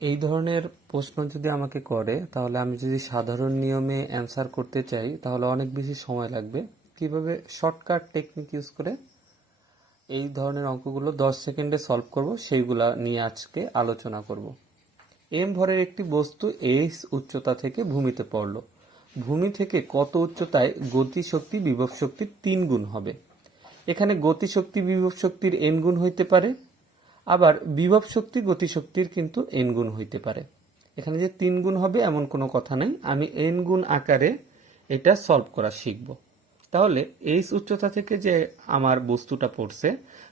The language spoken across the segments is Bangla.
এই ধরনের প্রশ্ন যদি আমাকে করে, তাহলে আমি যদি সাধারণ নিয়মে অ্যান্সার করতে চাই, তাহলে অনেক বেশি সময় লাগবে। কীভাবে শর্টকাট টেকনিক ইউজ করে? এই ধরনের অঙ্কগুলো দশ সেকেন্ডে সলভ করব, সেইগুলা নিয়ে আজকে আলোচনা করব। এম ভরের একটি বস্তু এইচ উচ্চতা থেকে ভূমিতে পড়ল। ভূমি থেকে কত উচ্চতায় গতিশক্তি বিভব শক্তির তিন গুণ হবে? এখানে গতিশক্তি বিভব শক্তির এন গুণ হইতে পারে আবার বিভব শক্তি গতিশক্তির কিন্তু এন গুণ হইতে পারে। এখানে যে তিন গুণ হবে এমন কোনো কথা নেই। আমি এন গুণ আকারে এটা সলভ করা শিখব। তাহলে এইচ উচ্চতা থেকে যে আমার বস্তুটা পড়ছে,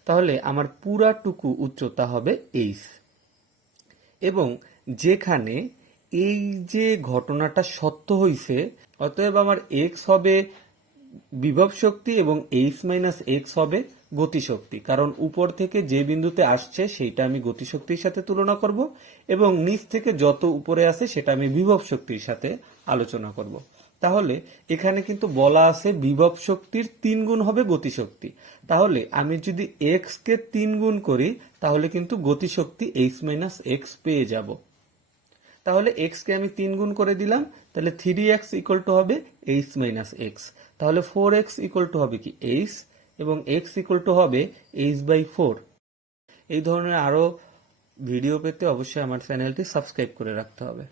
তাহলে আমার পুরাটুকু উচ্চতা হবে এইচ এবং যেখানে এই যে ঘটনাটা সত্য হইছে, অতএব আমার এক্স হবে বিভব শক্তি এবং এইচ মাইনাস এক্স হবে গতিশক্তি। কারণ উপর থেকে যে বিন্দুতে আসছে সেইটা আমি গতিশক্তির সাথে তুলনা করব এবং নিচ থেকে যত উপরে আছে সেটা আমি বিভব শক্তির সাথে আলোচনা করব। তাহলে এখানে কিন্তু বলা আছে বিভব শক্তির তিন গুণ হবে গতিশক্তি। তাহলে আমি যদি এক্স কে তিন গুণ করি, তাহলে কিন্তু গতিশক্তি এইচ মাইনাস এক্স পেয়ে যাব। তাহলে এক্স কে আমি তিন গুণ করে দিলাম, তাহলে থ্রি এক্স ইকুয়াল টু হবে এইচ মাইনাস এক্স তাহলে ফোর এক্স ইকুয়াল টু হবে কি? এইচ এবং এক্স ইকুয়াল টু হবে এইচ বাই ফোর এই ধরনের আরও ভিডিও পেতে অবশ্যই আমার চ্যানেলটি সাবস্ক্রাইব করে রাখতে হবে।